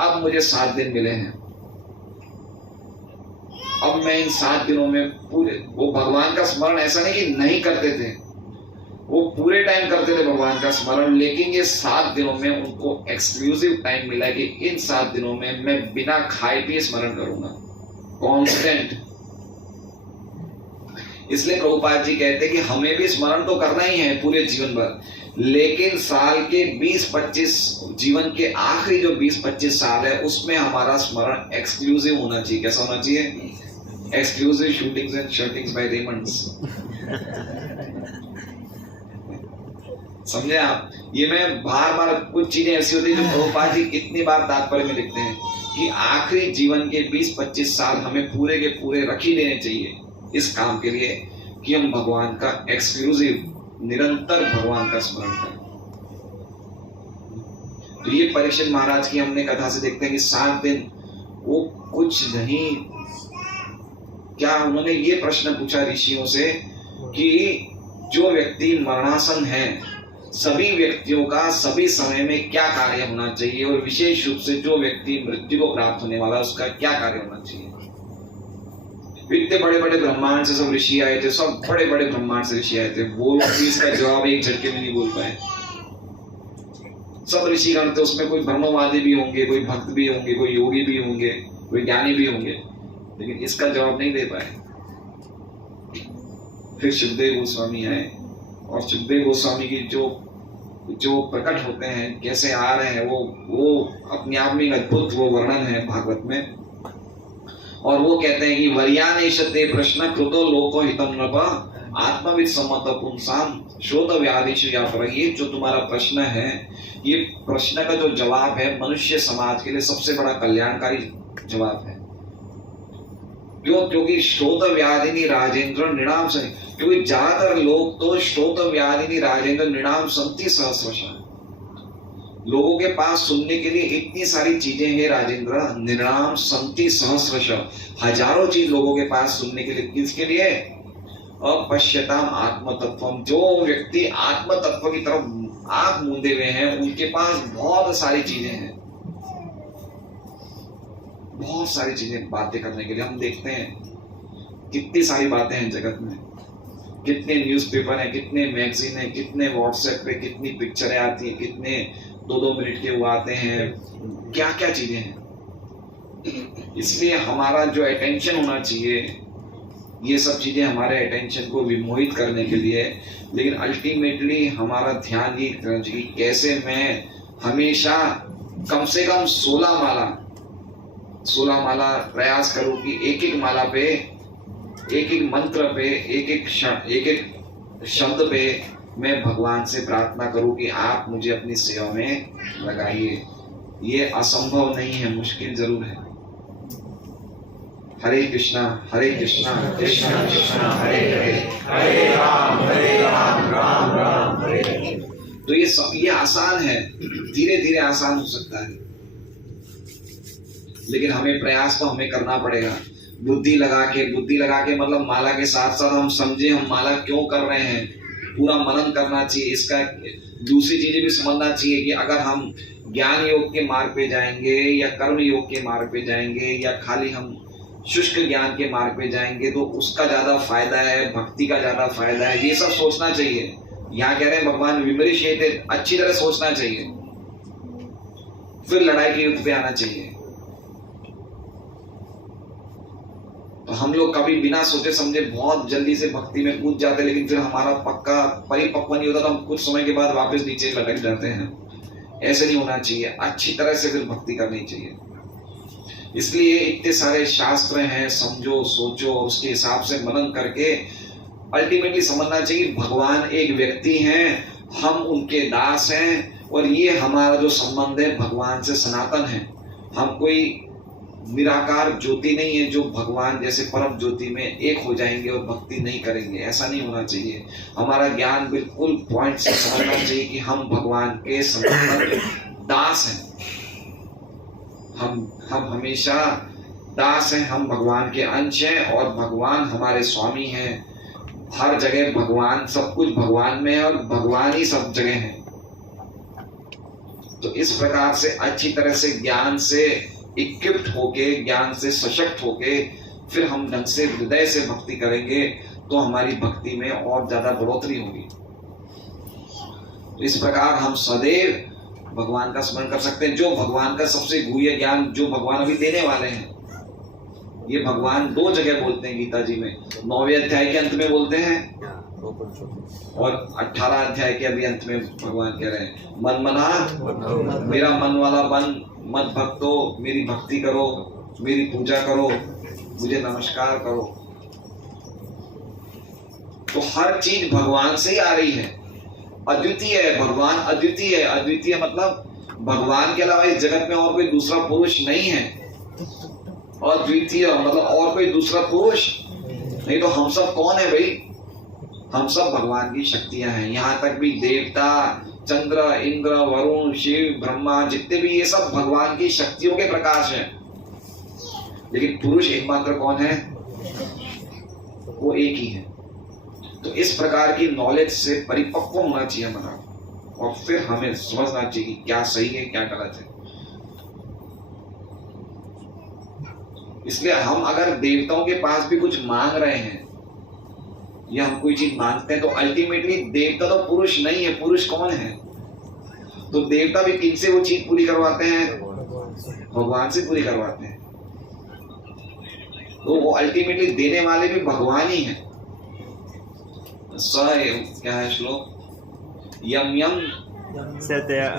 अब मुझे 7 दिन मिले हैं, अब मैं इन 7 दिनों में पूरे, वो भगवान का स्मरण ऐसा नहीं कि नहीं करते थे, वो पूरे टाइम करते थे भगवान का स्मरण। लेकिन ये 7 दिनों में उनको एक्सक्लूसिव टाइम मिला कि इन 7 दिनों में मैं बिना खाए पिए स्मरण करूंगा, कांस्टेंट। इसलिए प्रभुपाद जी कहते हैं कि हमें भी स्मरण तो करना ही है पूरे जीवन भर, लेकिन साल के 20-25 जीवन के आखिरी जो 20-25 साल है उसमें हमारा स्मरण एक्सक्लूसिव होना चाहिए। कैसा होना चाहिए? Exclusive shootings and shirtings by Raymonds. समझे आप? ये मैं बार बार, कुछ चीजें ऐसी होती है जो प्रभुपाद जी कितनी बार तात्पर्य में लिखते हैं कि आखिरी जीवन के 20-25 साल हमें पूरे के पूरे रख ही देने चाहिए इस काम के लिए कि हम भगवान का एक्सक्लूसिव निरंतर भगवान का स्मरण करें। तो ये परीक्षित महाराज की हमने कथा से देखते हैं कि 7 दिन वो कुछ नहीं, क्या उन्होंने ये प्रश्न पूछा ऋषियों से कि जो व्यक्ति मरणासन है, सभी व्यक्तियों का सभी समय में क्या कार्य होना चाहिए, और विशेष रूप से जो व्यक्ति मृत्यु को प्राप्त होने वाला उसका क्या कार्य होना चाहिए। इतने बड़े बड़े ब्रह्मांड से सब ऋषि आए थे, सब बड़े बड़े ब्रह्मांड से ऋषि आए थे, वो भी इसका जवाब एक झटके में नहीं बोल पाए। सब ऋषिगण थे, उसमें कोई ब्रह्मवादी भी होंगे, कोई भक्त भी होंगे, कोई योगी भी होंगे, कोई ज्ञानी भी होंगे, लेकिन इसका जवाब नहीं दे पाए। फिर सुखदेव गोस्वामी आए, और सुखदेव गोस्वामी की जो प्रकट होते हैं, कैसे आ रहे हैं, वो अपने आप में अद्भुत वो वर्णन है भागवत में। और वो कहते हैं कि वर्यानेशते प्रश्न कृतो लोको हितम नृप आत्मविद सम्मत पुंसाम शोध व्याधिषु या पर। ये जो तुम्हारा प्रश्न है, ये प्रश्न का जो जवाब है मनुष्य समाज के लिए सबसे बड़ा कल्याणकारी जवाब है। क्यों? क्योंकि श्रोत व्याधिनी राजेंद्र नृणाम से, क्योंकि ज्यादातर लोग तो श्रोत व्याधिनी राजेंद्र नृणाम संति सहस्रशः, लोगों के पास सुनने के लिए इतनी सारी चीजें हैं राजेंद्र, निर्णाम संति सहस्रशः, हजारों चीज लोगों के पास सुनने के लिए। किसके लिए? अपश्यताम आत्म तत्वम, जो व्यक्ति आत्म तत्व की तरफ आंख मूंदे हुए हैं उनके पास बहुत सारी चीजें हैं, बहुत सारी चीजें बातें करने के लिए। हम देखते हैं कितनी सारी बातें हैं जगत में, कितने न्यूज़पेपर हैं, कितने मैगजीन हैं, कितने व्हाट्सएप पे कितनी पिक्चरें आती हैं, कितने 2-2 मिनट के वो आते हैं, क्या क्या चीजें हैं। इसलिए हमारा जो अटेंशन होना चाहिए, ये सब चीजें हमारे अटेंशन को विमोहित करने के लिए, लेकिन अल्टीमेटली हमारा ध्यान ये करना चाहिए कैसे मैं हमेशा कम से कम 16 माला प्रयास करूं कि एक एक माला पे, एक एक मंत्र पे, एक एक शब्द पे मैं भगवान से प्रार्थना करूं कि आप मुझे अपनी सेवा में लगाइए। ये असंभव नहीं है, मुश्किल जरूर है। हरे कृष्णा कृष्णा कृष्णा हरे हरे, हरे राम राम राम हरे हरे। तो ये आसान है, धीरे धीरे आसान हो सकता है, लेकिन हमें प्रयास तो हमें करना पड़ेगा। बुद्धि लगा के मतलब माला के साथ साथ हम समझे हम माला क्यों कर रहे हैं, पूरा मनन करना चाहिए। इसका दूसरी चीजें भी समझना चाहिए कि अगर हम ज्ञान योग के मार्ग पे जाएंगे या कर्म योग के मार्ग पे जाएंगे या खाली हम शुष्क ज्ञान के मार्ग पे जाएंगे तो उसका ज्यादा फायदा है, भक्ति का ज्यादा फायदा है, ये सब सोचना चाहिए। यहाँ कह रहे हैं भगवान विमरिश, अच्छी तरह सोचना चाहिए, फिर लड़ाई के युद्ध पे आना चाहिए। तो हम लोग कभी बिना सोचे समझे बहुत जल्दी से भक्ति में कूद जाते हैं, लेकिन फिर हमारा पक्का परिपक्व नहीं होता, तो हम कुछ समय के बाद वापस नीचे लटक जाते हैं। ऐसे नहीं होना चाहिए, अच्छी तरह से फिर भक्ति करनी चाहिए। इसलिए इतने सारे शास्त्र हैं, समझो सोचो, उसके हिसाब से मनन करके अल्टीमेटली समझना चाहिए भगवान एक व्यक्ति हैं, हम उनके दास हैं, और ये हमारा जो संबंध है भगवान से सनातन है। हम कोई निराकार ज्योति नहीं है जो भगवान जैसे परम ज्योति में एक हो जाएंगे और भक्ति नहीं करेंगे, ऐसा नहीं होना चाहिए। हमारा ज्ञान बिल्कुल पॉइंट से समझना चाहिए कि हम भगवान के सनातन दास हैं। हम हमेशा दास हैं, हम भगवान के अंश हैं और भगवान हमारे स्वामी हैं। हर जगह भगवान, सब कुछ भगवान में है और भगवान ही सब जगह है। तो इस प्रकार से अच्छी तरह से ज्ञान से इक्विप्ड होके, ज्ञान से सशक्त होके फिर हम ढंग से हृदय से भक्ति करेंगे तो हमारी भक्ति में और ज्यादा बढ़ोतरी होगी। तो इस प्रकार हम सदैव भगवान का स्मरण कर सकते हैं। जो भगवान का सबसे गुह्य ज्ञान जो भगवान अभी देने वाले हैं, ये भगवान 2 जगह बोलते हैं गीता जी में। 9वें अध्याय के अंत में बोलते हैं और 18 अध्याय के अभी अंत में भगवान कह रहे हैं, मन मना मेरा मन वाला बन, मत भक्तो मेरी भक्ति करो, मेरी पूजा करो, मुझे नमस्कार करो। तो हर चीज भगवान से ही आ रही है। अद्वितीय है भगवान, अद्वितीय है। अद्वितीय मतलब भगवान के अलावा इस जगत में और कोई दूसरा पुरुष नहीं है। अद्वितीय मतलब और कोई दूसरा पुरुष नहीं। तो हम सब कौन है भाई? हम सब भगवान की शक्तियां हैं। यहाँ तक भी देवता, चंद्र, इंद्र, वरुण, शिव, ब्रह्मा, जितने भी ये सब भगवान की शक्तियों के प्रकाश हैं। लेकिन पुरुष एकमात्र कौन है? वो एक ही है। तो इस प्रकार की नॉलेज से परिपक्व होना चाहिए हमारा, और फिर हमें समझना चाहिए कि क्या सही है क्या गलत है। इसलिए हम अगर देवताओं के पास भी कुछ मांग रहे हैं या हम कोई चीज मांगते हैं तो अल्टीमेटली देवता तो पुरुष नहीं है। पुरुष कौन है? तो देवता भी किनसे वो चीज पूरी करवाते हैं? भगवान से पूरी करवाते हैं। तो वो अल्टीमेटली देने वाले भी भगवान ही है। क्या है श्लोक? यम यम सतया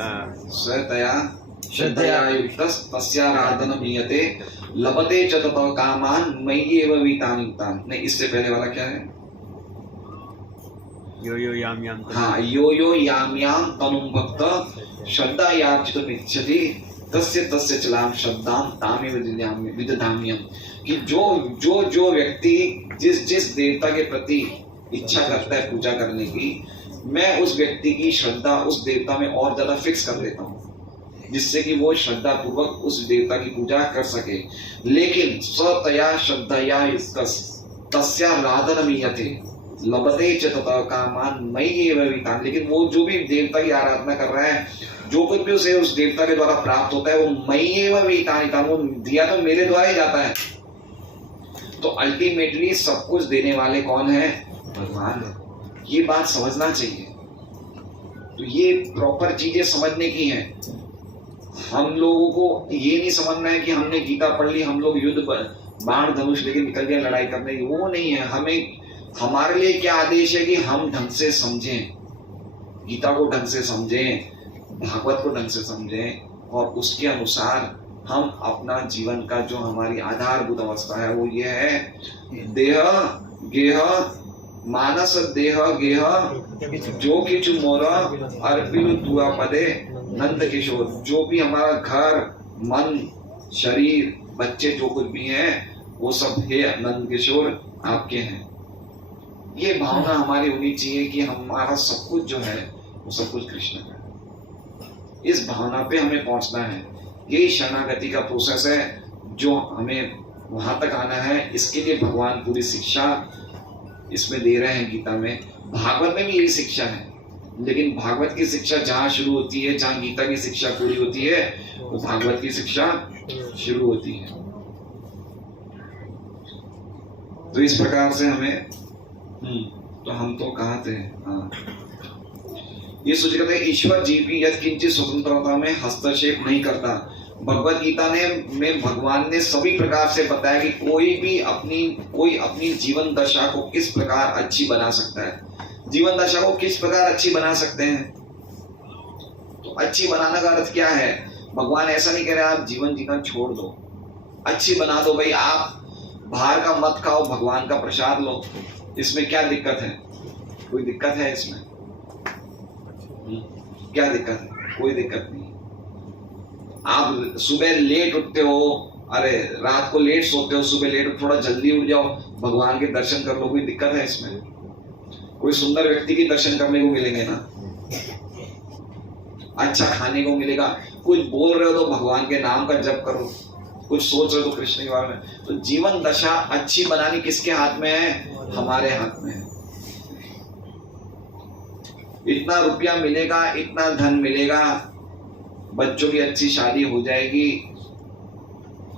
श्रद्धया युक्तस् तस्याराधनं हीयते लभते च ततो कामान् मयि एव वितान् युक्तान्। नहीं, इससे पहले वाला क्या है? यो यो याम याम। हाँ, यो यो याम याम तनुं भक्त श्रद्धा याचितुम् इच्छति तस्य तस्य चलाम श्रद्धाम तामेव विदधाम्यहम्। कि जो व्यक्ति जिस देवता के प्रति इच्छा करता है पूजा करने की, मैं उस व्यक्ति की श्रद्धा उस देवता में और ज्यादा फिक्स कर देता हूँ, जिससे कि वो श्रद्धा पूर्वक उस देवता की पूजा कर सके। लेकिन स्वतया श्रद्धया तस्याराधनं हीयते लभते च ततो कामान् मयि एव वितान्। लेकिन वो जो भी देवता की आराधना कर रहा है, जो कुछ भी उसे उस देवता के द्वारा प्राप्त होता है, वो मयि एव वितान्, वो दिया तो मेरे द्वारा ही जाता है। तो अल्टीमेटली सब कुछ देने वाले कौन है? भगवान है। ये बात समझना चाहिए। तो ये प्रॉपर चीजें समझने की हैं। हम लोगों को ये नहीं समझना है कि हमने गीता पढ़ ली, हम लोग युद्ध बाण धनुष लेके निकल गए लड़ाई करने, वो नहीं है। हमें हमारे लिए क्या आदेश है कि हम ढंग से समझें, गीता को ढंग से समझें, भागवत को ढंग से समझें, और उसके अनुसार हम अपना जीवन का जो हमारी आधारभूत अवस्था है वो ये है, देह गेह मानस देह गेह जो किछु मोरा अर्पिनु तुआ पदे नंद किशोर। जो भी हमारा घर, मन, शरीर, बच्चे जो कुछ भी हैं, वो सब हे नंद किशोर आपके हैं। ये भावना हमारी होनी चाहिए कि हमारा सब कुछ जो है वो सब कुछ कृष्ण का है। इस भावना पे हमें पहुंचना है। यही शरणागति का प्रोसेस है जो हमें वहां तक आना है। इसके लिए भगवान पूरी शिक्षा इसमें दे रहे हैं गीता में। भागवत में भी यही शिक्षा है, लेकिन भागवत की शिक्षा जहाँ शुरू होती है, जहाँ गीता की शिक्षा पूरी होती है, वो भागवत की शिक्षा शुरू होती है। तो इस प्रकार से हमें तो हम तो कहाँ थे? हाँ, ये सोच रहे थे ईश्वर जीव की यद किंचित स्वतंत्रता में हस्तक्षेप नहीं करता। भगवत गीता में भगवान ने सभी प्रकार से बताया कि कोई अपनी जीवन दशा को किस प्रकार अच्छी बना सकता है। जीवन दशा को किस प्रकार अच्छी बना सकते हैं? तो अच्छी बनाने का अर्थ क्या है? भगवान ऐसा नहीं कह रहे आप जीवन जीना छोड़ दो, अच्छी बना दो भाई। आप बाहर का मत खाओ, भगवान का प्रसाद लो, इसमें क्या दिक्कत है? कोई दिक्कत है इसमें? क्या दिक्कत है? कोई दिक्कत नहीं। आप सुबह लेट उठते हो, अरे रात को लेट सोते हो, सुबह लेट, थोड़ा जल्दी उठ जाओ, भगवान के दर्शन कर लो, कोई दिक्कत है इसमें? कोई सुंदर व्यक्ति के दर्शन करने को मिलेंगे ना, अच्छा खाने को मिलेगा, कुछ बोल रहे हो तो भगवान के नाम का जप करो, कुछ सोच रहे हो तो कृष्ण के बारे में। तो जीवन दशा अच्छी बनानी किसके हाथ में है? हमारे हाथ में है। इतना रुपया मिलेगा, इतना धन मिलेगा, बच्चों की अच्छी शादी हो जाएगी,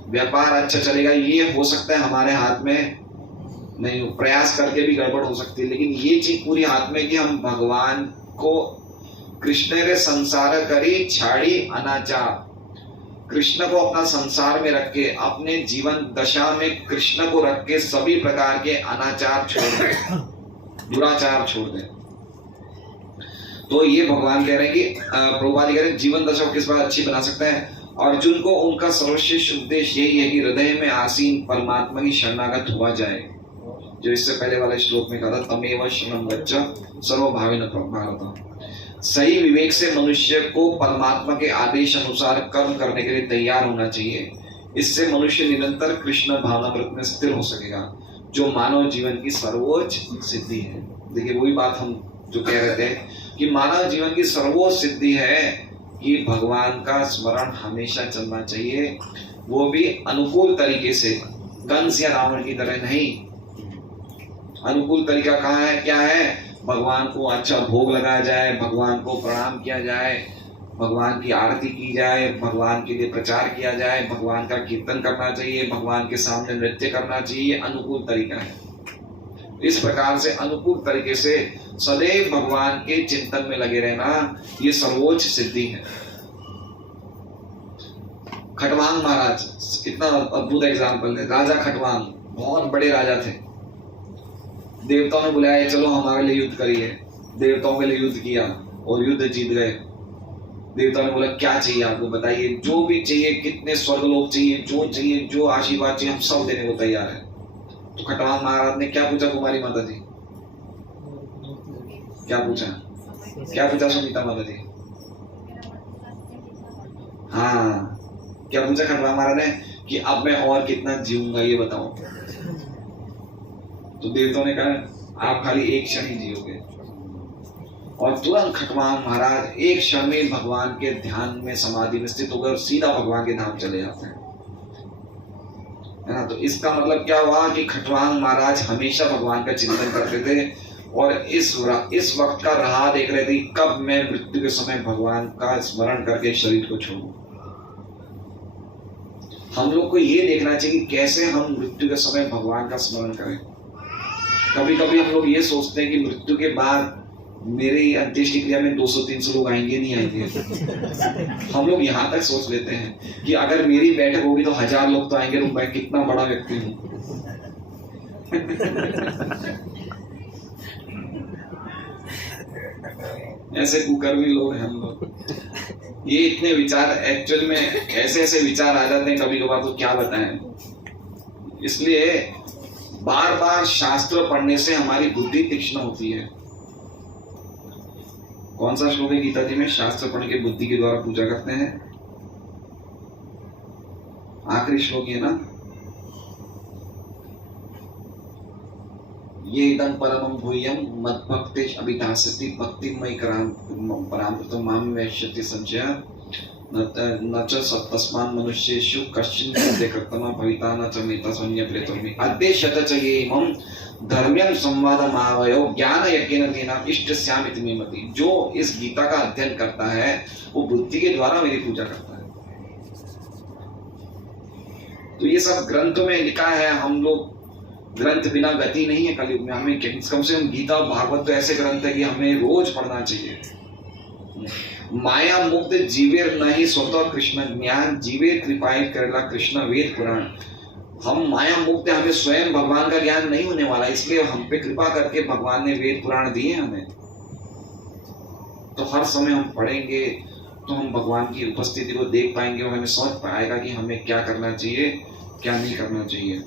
व्यापार अच्छा चलेगा, ये हो सकता है हमारे हाथ में नहीं। प्रयास करके भी गड़बड़ हो सकती है, लेकिन ये चीज पूरी हाथ में कि हम भगवान को कृष्ण रे संसार करी छाड़ी अनाचार, कृष्ण को अपना संसार में रख के, अपने जीवन दशा में कृष्ण को रख के सभी प्रकार के अनाचार छोड़ दें, दुराचार छोड़ दें। तो ये भगवान कह रहे हैं कि प्रभुपाद कह रहे हैं जीवन दशा को किस बार अच्छी बना सकते हैं। अर्जुन को उनका सर्वश्रेष्ठ उद्देश्य यही है कि हृदय में आसीन परमात्मा की शरणागत हुआ जाए, जो इससे पहले वाले श्लोक में कहा था तमेव शरणं गच्छ सर्वभावेन भारत। सही विवेक से मनुष्य को परमात्मा के आदेश अनुसार कर्म करने के लिए तैयार होना चाहिए। इससे मनुष्य निरंतर कृष्ण भावनामृत में स्थिर हो सकेगा, जो मानव जीवन की सर्वोच्च सिद्धि है। देखिए वही बात हम जो कह रहे थे कि मानव जीवन की सर्वोच्च सिद्धि है कि भगवान का स्मरण हमेशा चलना चाहिए, वो भी अनुकूल तरीके से, कंस या रावण की तरह नहीं। अनुकूल तरीका कहाँ है, क्या है? भगवान को अच्छा भोग लगाया जाए, भगवान को प्रणाम किया जाए, भगवान की आरती की जाए, भगवान के लिए प्रचार किया जाए, भगवान का कीर्तन करना चाहिए, भगवान के सामने नृत्य करना चाहिए। अनुकूल तरीका है। इस प्रकार से अनुकूल तरीके से सदैव भगवान के चिंतन में लगे रहना, ये सर्वोच्च सिद्धि है। खटवांग महाराज कितना अद्भुत एग्जाम्पल है। राजा खटवांग बहुत बड़े राजा थे। देवताओं ने बुलाया चलो हमारे लिए युद्ध करिए। देवताओं के लिए युद्ध किया और युद्ध जीत गए। देवताओं ने बोला क्या चाहिए आपको बताइए, जो भी चाहिए, कितने स्वर्गलोक चाहिए, जो आशीर्वाद चाहिए हम सब देने को तैयार है। तो खटवांग महाराज ने क्या पूछा कुमारी माता जी? क्या पूछा सुनीता माता जी? हाँ, क्या पूछा खटवांग महाराज ने कि अब मैं और कितना जीऊंगा ये बताओ। तो देवताओं ने कहा आप खाली एक क्षण ही जियोगे। और तुरंत खटवांग महाराज एक क्षण में भगवान के ध्यान में समाधि में स्थित होकर सीधा भगवान के धाम चले जाते हैं, है ना। तो इसका मतलब क्या हुआ कि खटवांग महाराज हमेशा भगवान का चिंतन करते थे और इस वक्त का राह देख रहे थे कब मैं मृत्यु के समय भगवान का स्मरण करके शरीर को छोड़ूं। हम लोग को ये देखना चाहिए कि कैसे हम मृत्यु के समय भगवान का स्मरण करें। कभी कभी हम लोग ये सोचते हैं कि मृत्यु के बाद मेरी अंत्येष्टि क्रिया में 200-300 लोग आएंगे नहीं आएंगे। हम लोग यहाँ तक सोच लेते हैं कि अगर मेरी बैठक होगी तो 1000 लोग तो आएंगे, तो मैं कितना बड़ा व्यक्ति हूँ। ऐसे कुकर्मी लोग हैं हम लोग। ये इतने विचार एक्चुअल में ऐसे विचार आ जाते हैं कभी कभार, तो क्या बताएं। इसलिए बार बार शास्त्र पढ़ने से हमारी बुद्धि तीक्ष्ण होती है। कौन सा श्लोक है गीता जी में? शास्त्र पढ़ के बुद्धि के द्वारा पूजा करते हैं। आखिरी श्लोक है ना, ये इदं परमं भूयं मद्भक्तेश अभिधास्यति भक्तिमयि परामृतं मां वैश्यति संशय न च तस्मान् मनुष्येषु कश्चिन् कृतमा भविता न च मेता संयप्रेतोमि अद्देश्यत च ये इमं धर्म्यं संवादमावयो ज्ञान यज्ञेन तेन इष्टस्यामिति मे मति। जो इस गीता का अध्ययन करता है वो बुद्धि के द्वारा मेरी पूजा करता है। तो ये सब ग्रंथों में लिखा है। हम लोग ग्रंथ बिना गति नहीं है कलयुग में। हमें कम से कम गीता भागवत तो ऐसे ग्रंथ है कि हमें रोज पढ़ना चाहिए। माया मुक्त जीवेर नहीं स्वतः कृष्ण ज्ञान जीवे कृपाई करेला कृष्ण वेद पुराण। हम माया मुक्त है, हमें स्वयं भगवान का ज्ञान नहीं होने वाला, इसलिए हम पे कृपा करके भगवान ने वेद पुराण दिए हमें। तो हर समय हम पढ़ेंगे तो हम भगवान की उपस्थिति को देख पाएंगे और हमें समझ पाएगा कि हमें क्या करना चाहिए क्या नहीं करना चाहिए।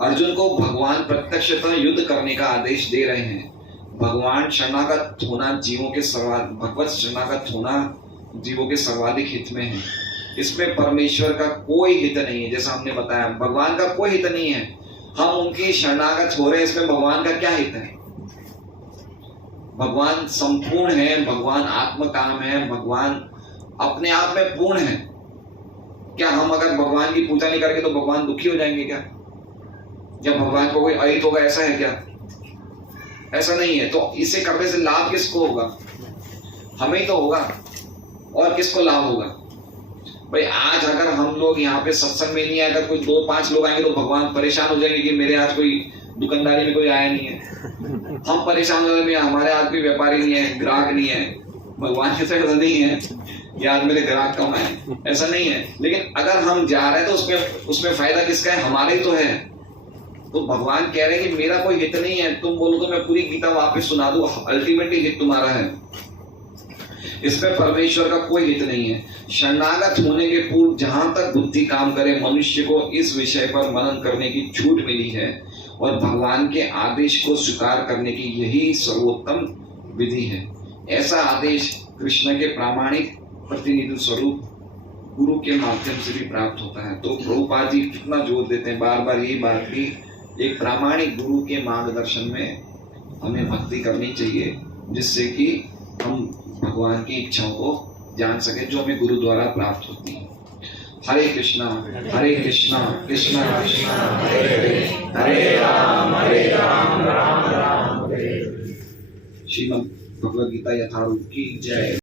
अर्जुन को भगवान प्रत्यक्षतः युद्ध करने का आदेश दे रहे हैं। भगवान शरणागत होना जीवों के भगवत शरणागत होना जीवों के सर्वाधिक हित में है। इसमें परमेश्वर का कोई हित नहीं है। जैसा हमने बताया भगवान का कोई हित नहीं है। हम उनकी शरणागत हो रहे हैं, इसमें भगवान का क्या हित है? भगवान संपूर्ण है, भगवान आत्मकाम है, भगवान अपने आप में पूर्ण है। क्या हम अगर भगवान की पूजा नहीं करेंगे तो भगवान दुखी हो जाएंगे क्या? या भगवान को कोई अहित होगा, ऐसा है क्या? ऐसा नहीं है। तो इसे करने से लाभ किसको होगा? हमें तो होगा। और किसको लाभ होगा? भाई आज अगर हम लोग यहाँ पे सत्संग में नहीं आए, अगर कोई 2-5 लोग आएंगे तो भगवान परेशान हो जाएंगे कि मेरे आज कोई दुकानदारी में कोई आया नहीं है। हम परेशान हो जाएंगे, हमारे आज कोई व्यापारी नहीं है, ग्राहक नहीं है। भगवान के ऐसा नहीं है कि आज मेरे ग्राहक कम आए, ऐसा नहीं है। लेकिन अगर हम जा रहे हैं तो उसमें फायदा किसका है? हमारा ही तो है। तो भगवान कह रहे हैं कि मेरा कोई हित नहीं है। तुम बोलो तो मैं पूरी गीता वापस सुना दूं, अल्टीमेटली हित तुम्हारा है, इसमें परमेश्वर का कोई हित नहीं है। शरणागत होने के पूर्व जहां तक बुद्धि काम करे, मनुष्य को इस विषय पर मनन करने की छूट मिली है और भगवान के आदेश को स्वीकार करने की यही सर्वोत्तम विधि है। ऐसा आदेश कृष्ण के प्रामाणिक प्रतिनिधि स्वरूप गुरु के माध्यम से भी प्राप्त होता है। तो प्रभुपाद जी कितना जोर देते हैं बार बार यही बात की, एक प्रामाणिक गुरु के मार्गदर्शन में हमें भक्ति करनी चाहिए, जिससे कि हम भगवान की इच्छाओं को जान सके जो हमें गुरु द्वारा प्राप्त होती है। हरे कृष्णा कृष्णा कृष्णा हरे हरे, हरे राम राम राम हरे। श्रीमद् भगवद गीता यथारूप की जय।